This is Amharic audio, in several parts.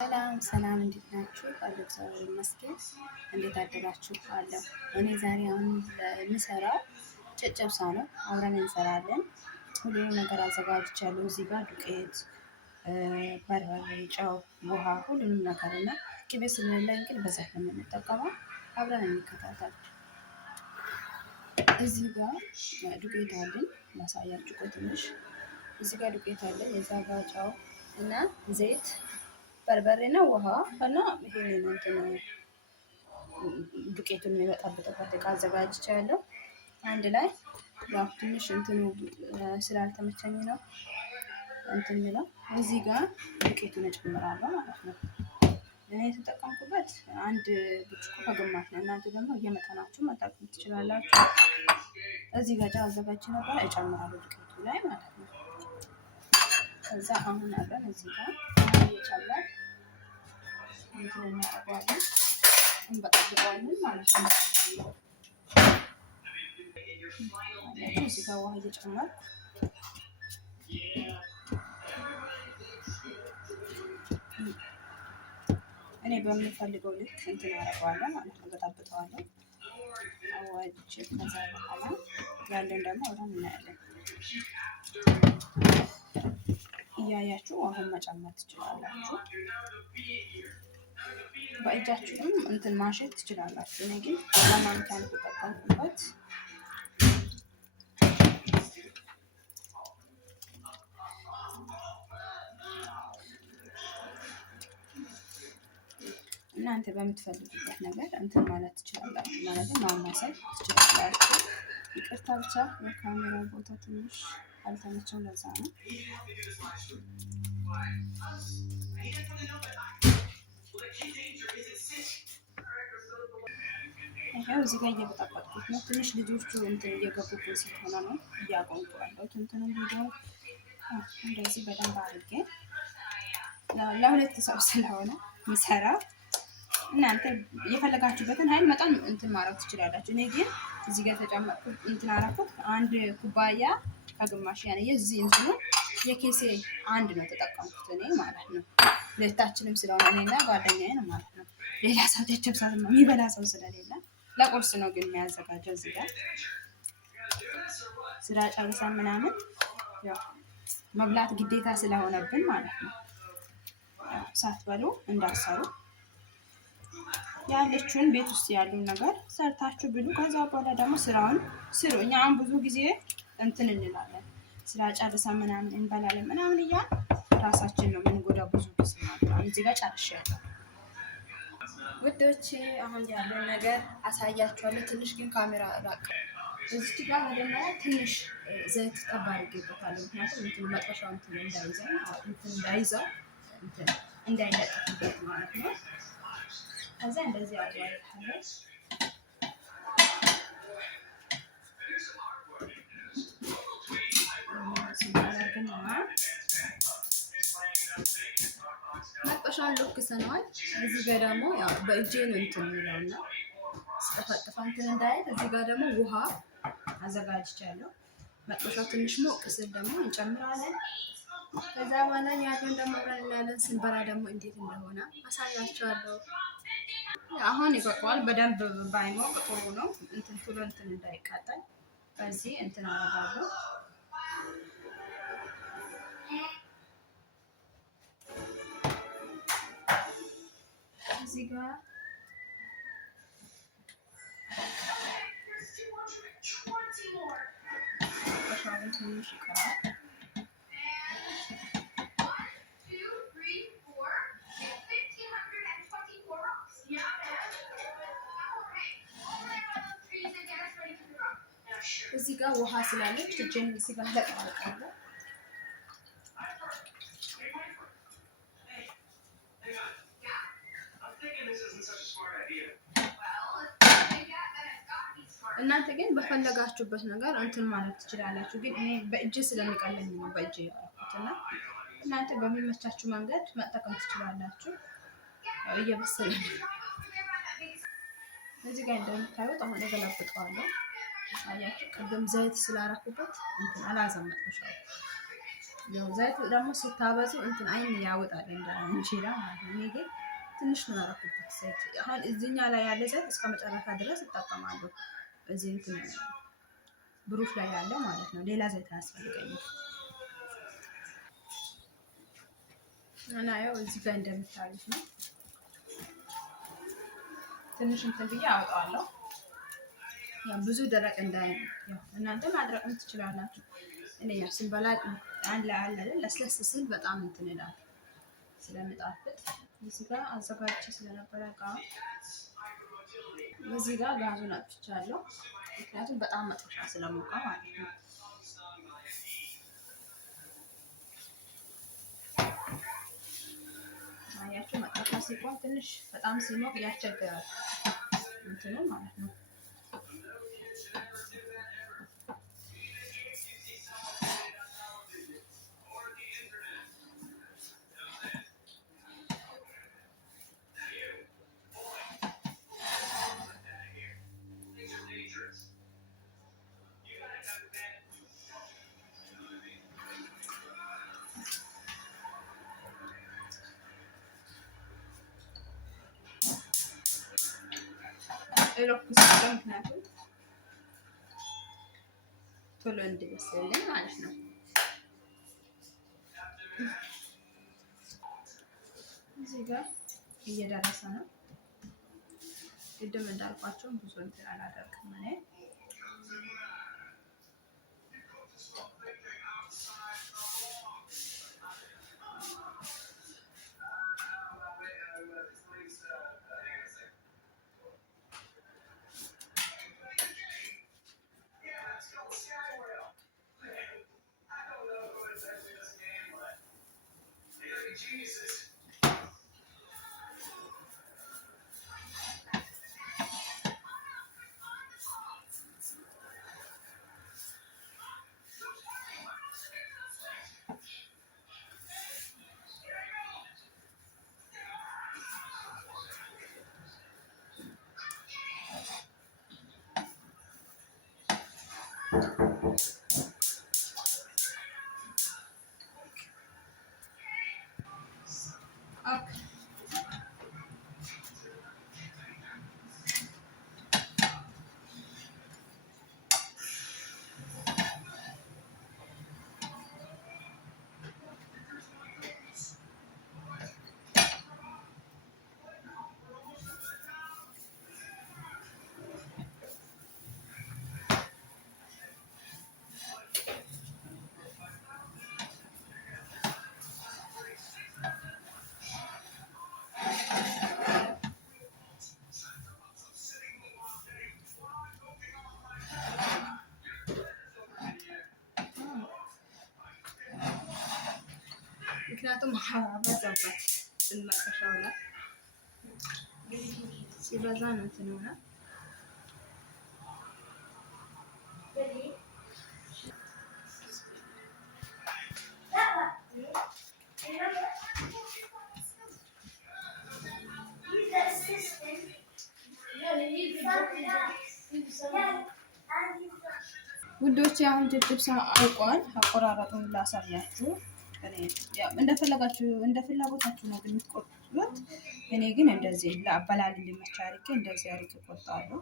ሰላም እንዴት ናችሁ? አለሁ እግዚአብሔር ይመስገን። እንዴት አደራችሁ? አለሁ። እኔ ዛሬ አሁን የምሰራው ጨጨብሳ ነው። አብረን እንሰራለን። ሁሉንም ነገር አዘጋጅቻለሁ። እዚህ ጋር ዱቄት፣ በርበሬ፣ ጨው፣ ውሃ፣ ሁሉንም ነገር እና ቅቤ ስለሌለን ግን በዛት ነው የምንጠቀመው። አብረን እንከታተል። እዚህ ጋር ዱቄት አለኝ። ላሳያችሁ ቆይ ትንሽ። እዚህ ጋር ዱቄት አለኝ። እዛ ጋር ጨው እና ዘይት በርበሬና ውሃ እና ይሄንን እንትን ዱቄቱን የሚበጣበጥበት እቃ አዘጋጅቻለሁ። አንድ ላይ ያው ትንሽ እንትኑ ስላልተመቸኝ ነው እንትን ነው። እዚህ ጋር ዱቄቱን እጨምራለሁ ማለት ነው። እኔ የተጠቀምኩበት አንድ ብርጭቆ ከግማሽ ነው። እናንተ ደግሞ እየመጠናችሁ መጠቀም ትችላላችሁ። እዚህ ጋር ጨው አዘጋጅቼ ነበር፣ እጨምራለሁ ዱቄቱ ላይ ማለት ነው። ከዛ አሁን አብረን እዚህ ጋር እየጨመርን እንትን እናደርገዋለን፣ እንበጠብጠዋለን ማለት ነው። እዚህ ጋር ውሃ እየጨመርኩ እኔ በምፈልገው ልክ እንትን አደርገዋለሁ ማለት ነው። በጠብጠዋለሁ አዋጅ። ከዛ በኋላ ያለን ደግሞ አብረን እናያለን። እያያችሁ አሁን መጨመር ትችላላችሁ። በእጃችሁም እንትን ማሸት ትችላላችሁ። እኔ ግን ለማንኪያ ነው የተጠቀምኩበት። እናንተ በምትፈልጉበት ነገር እንትን ማለት ትችላላችሁ። ማለትም ማማሰል ትችላላችሁ። ይቅርታ ብቻ የካሜራ ቦታ ትንሽ አልተመቸው፣ ለዛ ነው። ይሄው እዚህ ጋር እየበጣበጥኩት ነው። ትንሽ ልጆቹ እንትን እየገቡብን ስለሆነ ነው እያቆምኩ ያለሁት። እንትን ቪዲዮ እንደዚህ በደንብ አድርጌ ለሁለት ሰው ስለሆነ የሚሰራው እናንተ የፈለጋችሁበትን ኃይል መጠን እንትን ማድረግ ትችላላችሁ። እኔ ግን እዚህ ጋር ተጨመርኩ እንትን አደረኩት። አንድ ኩባያ ከግማሽ ያኔ የዚህ እንትኑ የኬሴ አንድ ነው ተጠቀምኩት እኔ ማለት ነው። ሁለታችንም ስለሆነ እኔና ጓደኛዬ ነው ማለት ነው። ሌላ ሰው ጨጨብሳ ነው የሚበላ ሰው ስለሌለ ለቁርስ ነው ግን የሚያዘጋጀው። እዚህ ጋር ስራ ጨርሰን ምናምን ያው መብላት ግዴታ ስለሆነብን ማለት ነው። ሳትበሉ እንዳሰሩ ያለችውን ቤት ውስጥ ያሉን ነገር ሰርታችሁ ብሉ። ከዛ በኋላ ደግሞ ስራውን ስሩ። እኛ አሁን ብዙ ጊዜ እንትን እንላለን፣ ስራ ጨርሰን ምናምን እንበላለን ምናምን እያልን ራሳችን ነው የምንጎዳው ብዙ ጊዜ ማለት ነው። እዚህ ጋር ጨርሻለሁ ውዶቼ። አሁን ያለን ነገር አሳያችኋለሁ። ትንሽ ግን ካሜራ ራቅ። እዚህ ጋር መጀመሪያ ትንሽ ዘይት ጠብ አድርጌበታለሁ። ምክንያቱም እንትን መጥበሻው እንትን እንዳይዘው እንትን እንዳይለጥፍበት ማለት ነው። ከዛ እንደዚህ አድርጋለሁ። መጥበሻውን ለኩሰነዋል። እዚህ ጋር ደግሞ ያው በእጄ ነው እንትን የሚለውና ስጠፋጥፋ እንትን እንዳይል እዚህ ጋር ደግሞ ውሃ አዘጋጅቻለሁ። መጥበሻው ትንሽ ሞቅ ስል ደግሞ እንጨምራለን። ከዛ በኋላ ያለን ደግሞ አብረን እናያለን። ስንበላ ደግሞ እንዴት እንደሆነ አሳያችኋለሁ። አሁን ይበቃዋል። በደንብ ባይሞቅ ጥሩ ነው። እንትን ቶሎ እንትን እንዳይቃጠል በዚህ እንትን አደርጋለሁ። እዚህ ጋር በሻውን ትንሽ ይቀራል። እዚህ ጋር ውሃ ስላለች እጄን እዚህ ጋር ለቀለቀለሁ። እናንተ ግን በፈለጋችሁበት ነገር እንትን ማለት ትችላላችሁ። ግን እኔ በእጄ ስለሚቀለኝ ነው በእጄ ያደረኩትና እናንተ በሚመቻችሁ መንገድ መጠቀም ትችላላችሁ። እየበሰለ እዚህ ጋር እንደምታዩት አሁን እገለብጠዋለሁ። አያችሁ ቅድም ዘይት ስላደረኩበት እንትን አላዘመጥኩሽም። ያው ዘይት ደግሞ ስታበዙ እንትን አይን ያወጣል እንደ እንጀራ ማለት ነው። እኔ ግን ትንሽ ነው ያደረኩት ዘይት። አሁን እዚህኛ ላይ ያለ ዘይት እስከ መጨረሻ ድረስ እጠቀማለሁ። እዚህ እንትን ብሩሽ ላይ ያለ ማለት ነው። ሌላ ዘይት አያስፈልገኝም። እና ያው እዚህ ጋር እንደምታዩት ነው። ትንሽ እንትን ብዬ አወጣዋለሁ። ያው ብዙ ደረቅ እንዳይል ያው እናንተ ማድረቅም ትችላላችሁ። እኔ ያው ስንበላ አንድ ላይ አለ ለስለስ ስል በጣም እንትን ይላል ስለምጣፍጥ እዚህ ጋር አዘጋጅቼ ስለነበረ እቃ እዚህ ጋር ጋዙን አጥፍቻለሁ። ምክንያቱም በጣም መጥበሻ ስለሞቀ ማለት ነው። አያችሁ መጥበሻ ሲቆም ትንሽ በጣም ሲሞቅ ያስቸግራል እንትኑ ማለት ነው። ምክንያቱም ቶሎ እንዲበስልልኝ ማለት ነው። እዚህ ጋር እየደረሰ ነው። ቅድም እንዳልኳቸው ብዙ እንትን አላደርግም እኔ ምክንያቱም በዛባት ስንመቀሻው ላይ ሲበዛ ነው እንትን ሆነ። ውዶች አሁን ጭብሳ አልቋል። አቆራረጡን ላሳያችሁ። እንደፈለጋችሁ እንደ ፍላጎታችሁ ነው ግን የምትቆርጡት። እኔ ግን እንደዚህ ለአበላል እንዲመች አድርጌ እንደዚህ አድርጌ ቆርጣለሁ።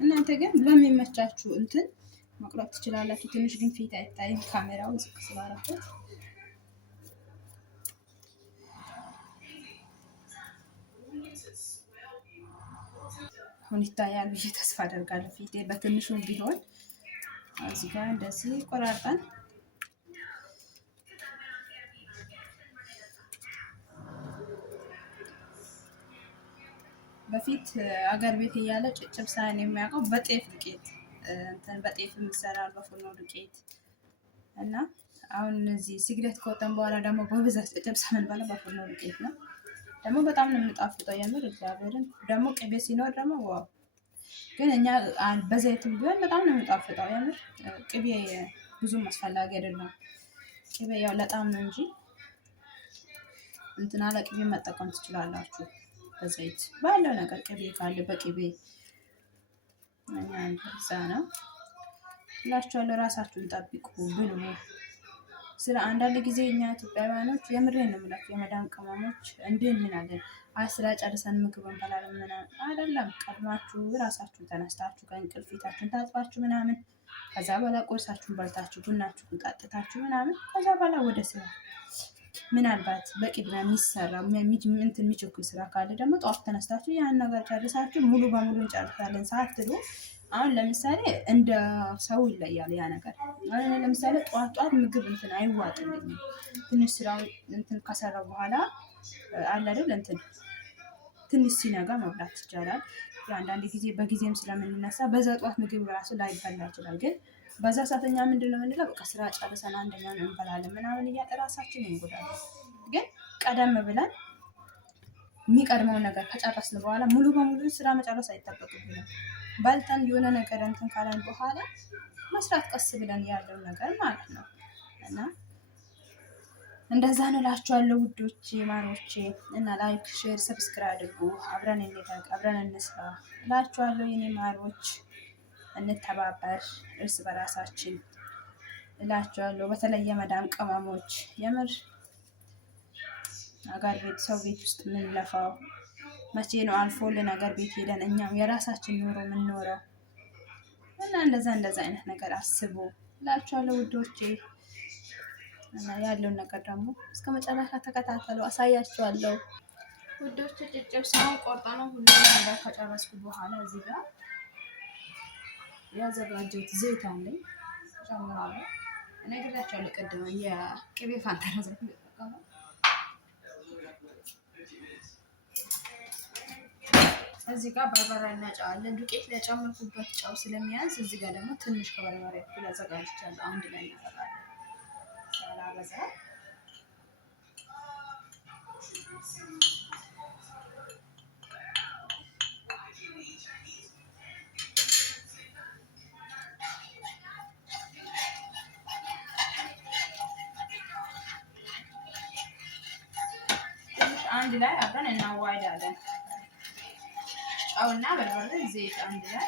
እናንተ ግን በሚመቻችሁ እንትን መቁረጥ ትችላላችሁ። ትንሽ ግን ፊት አይታይም ካሜራው ዝቅ ስላደረኩት። አሁን ይታያል ብዬ ተስፋ አደርጋለሁ። ፊቴ በትንሹም ቢሆን እዚህ ጋር እንደዚህ ቆራርጠን በፊት አገር ቤት እያለ ጭብሳን የሚያውቀው በጤፍ ዱቄት እንትን በጤፍ የሚሰራው በፉርኖ ዱቄት እና አሁን እነዚህ ስግደት ከወጣን በኋላ ደግሞ በብዛት ጭብሳ የምንበላው በፉርኖ ዱቄት ነው። ደግሞ በጣም ነው የሚጣፍጠው የምር እግዚአብሔርን። ደግሞ ቅቤ ሲኖር ደግሞ ዋው! ግን እኛ በዘይትም ቢሆን በጣም ነው የሚጣፍጠው የምር። ቅቤ ብዙም አስፈላጊ አይደለም። ቅቤ ያው ለጣም ነው እንጂ እንትን አለ ቅቤ መጠቀም ትችላላችሁ። በዘይት ባለው ነገር ቅቤ ካለ በቅቤ እዛ ነው እላችኋለሁ። ራሳችሁን ጠብቁ ብሉ። ስለ አንዳንድ ጊዜ እኛ ኢትዮጵያውያኖች የምሬን ነው የምላችሁ የመዳም ቅመሞች እንዴት ምን አለን ስራ ጨርሰን ምግብ እንበላለን ምናምን አይደለም። ቀድማችሁ ራሳችሁን ተነስታችሁ ከእንቅልፍ ፊታችሁን ታጥባችሁ ምናምን ከዛ በኋላ ቁርሳችሁን በልታችሁ ቡናችሁን ጠጥታችሁ ምናምን ከዛ በኋላ ወደ ስራ ምናልባት በቅድሚያ የሚሰራ እንትን የሚቸኩል ስራ ካለ ደግሞ ጠዋት ተነስታችሁ ያን ነገር ጨርሳችሁ ሙሉ በሙሉ እንጨርሳለን ሳትሉ አሁን ለምሳሌ እንደ ሰው ይለያል ያ ነገር። አሁን ለምሳሌ ጠዋት ምግብ እንትን አይዋጥልኝም። ትንሽ ስራውን እንትን ከሰራው በኋላ አለ አይደል እንትን ትንሽ ሲነጋ መብላት ይቻላል። አንዳንድ ጊዜ በጊዜም ስለምንነሳ በዛ ጠዋት ምግብ ራሱ ላይበላ ይችላል። ግን በዛ ሰዓተኛ ምንድነው የምንለው በቃ ስራ ጨርሰን አንደኛውን እንበላለን ምናምን ራሳችንን እንጎዳለን። ግን ቀደም ብለን የሚቀድመውን ነገር ከጨረስን በኋላ ሙሉ በሙሉ ስራ መጨረስ አይጠበቅብንም። በልተን የሆነ ነገር እንትን ካለን በኋላ መስራት ቀስ ብለን ያለው ነገር ማለት ነው። እና እንደዛ ነው እላችኋለሁ ውዶቼ ማሮቼ። እና ላይክ ሼር ሰብስክራይብ አድርጉ። አብረን እንደግ አብረን እንስራ እላችኋለሁ የኔ ማሮች። እንተባበር እርስ በራሳችን እላችኋለሁ። በተለይ የመዳም ቅመሞች የምር አገር ቤት ሰው ቤት ውስጥ የምንለፋው መቼ ነው አልፎልን ነገር ቤት ሄደን እኛም የራሳችን ኑሮ የምንኖረው? እና እንደዛ አይነት ነገር አስቡ እላችኋለሁ ውዶቼ። እና ያለውን ነገር ደግሞ እስከ መጨረሻ ተከታተሉ፣ አሳያችኋለሁ ውዶቼ። ጨጨብሳውን ቆርጣ ነው ሁሉም ነገር ከጨረስኩ በኋላ እዚህ ጋር ያዘጋጀሁት ዘይት አለኝ ጨምራለሁ። እኔ ግዛቻለሁ ቅድም የቅቤ ፋንታ ነው ተጠቀመው። እዚህ ጋር በርበሬ እና ጨው አለ። ዱቄት ለጨመርኩበት ጨው ስለሚያንስ እዚህ ጋር ደግሞ ትንሽ ከበርበሬ እኩል አዘጋጅቻለሁ። አንድ ላይ እናደርጋለን ሳላበዛ። አንድ ላይ አብረን እናዋይዳለን። ጨውና በርበሬ ዘይት አንድ ላይ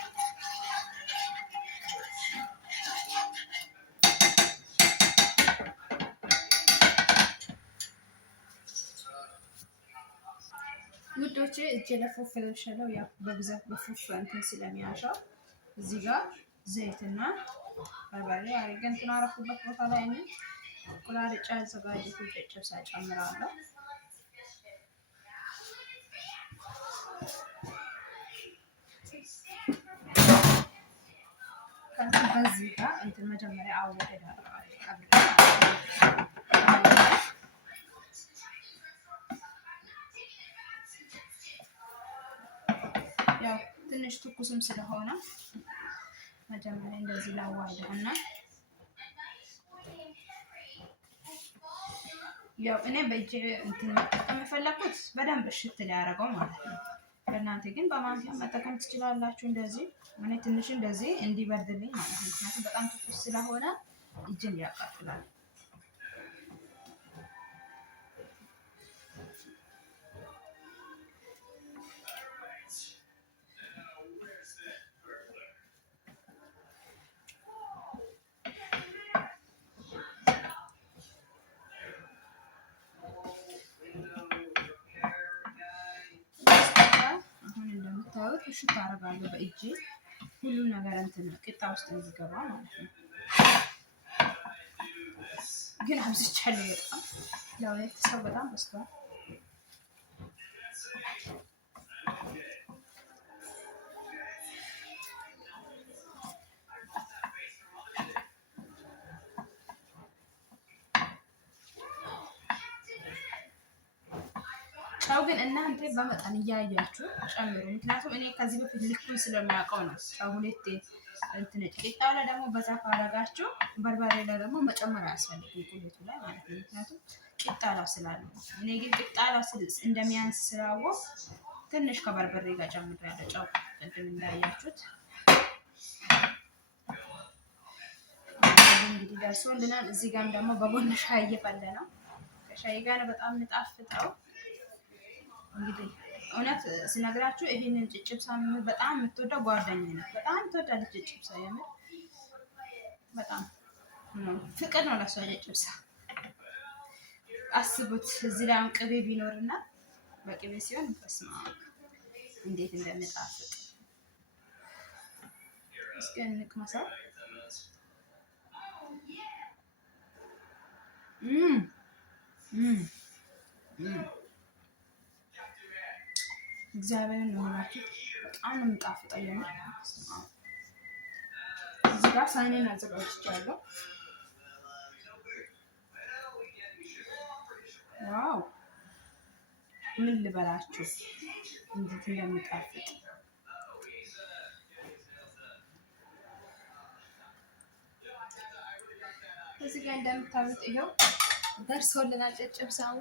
ውዶቼ። እጄ ለፉፍ ለሸለው ያው በብዛት በፉፍ እንትን ስለሚያሻው እዚህ ጋር ዘይትና በርበሬ አድርገን እንትን አረኩበት ቦታ ላይ ነው ቁራርጫ አዘጋጅቼ ጨጨብሳ ጨምራለሁ። በዚህ ጋር እንትን መጀመሪያ አወዳዳለሁ። ያው ትንሽ ትኩስም ስለሆነ መጀመሪያ እንደዚህ ላዋህደውና ያው እኔ በእጄ እንትን መጠቀም የፈለኩት በደንብ እሽት ሊያደርገው ማለት ነው። ለእናንተ ግን በማንኪያ መጠቀም ትችላላችሁ። እንደዚህ እኔ ትንሽ እንደዚህ እንዲበርድልኝ ማለት ነው። ምክንያቱም በጣም ትኩስ ስለሆነ እጅን ያቃጥላል። እሽት አደርጋለሁ በእጄ ሁሉ ነገር እንትን ቂጣ ውስጥ እንዲገባ ማለት ነው። ግን አብዝቻለሁ በጣም ለሁለት ሰው በጣም በዝቷል። ጨው ግን እናንተ በመጠን እያያችሁ ጨምሩ። ምክንያቱም እኔ ከዚህ በፊት ልኩን ስለማያውቀው ነው። ጨው ሁለቴ እንትን ቂጣው ላይ ደግሞ በዛ ካረጋችሁ በርበሬ ላይ ደግሞ መጨመር አያስፈልግም ቁሌቱ ላይ ማለት ነው። ምክንያቱም ቂጣ ላይ ስላለ እኔ ግን ቂጣ ላይ እንደሚያንስ ስላወቅ ትንሽ ከበርበሬ ጋር ጨምሬያለሁ። ጨው ቅድም እንዳያችሁት እንግዲህ ደርሶልናል። እዚህ ጋርም ደግሞ በጎን ሻይ እየፈለ ነው። ከሻይ ጋር ነው በጣም የሚጣፍጠው። እንግዲህ እውነት ስነግራችሁ ይሄንን ጭጭብሳ በጣም የምትወደው ጓደኛዬ ነው። በጣም ትወዳለች ጭጭብሳ። የምር በጣም ፍቅር ነው ለሷ ጭጭብሳ። አስቡት እዚህ ላይ አሁን ቅቤ ቢኖርና በቅቤ ሲሆን በስመ አብ እንዴት እንደሚጣፍጥ እስኪ እንቅመሰው። እግዚአብሔርን ነው የምላችሁ በጣም ነው የሚጣፍጠው። የምር እዚህ ጋር ሳይኔን አዘጋጅቻለሁ። ዋው ምን ልበላችሁ እንዴት እንደሚጣፍጥ። እዚህ ጋር እንደምታዩት ይሄው ደርሶልናል ጭጭብሳው።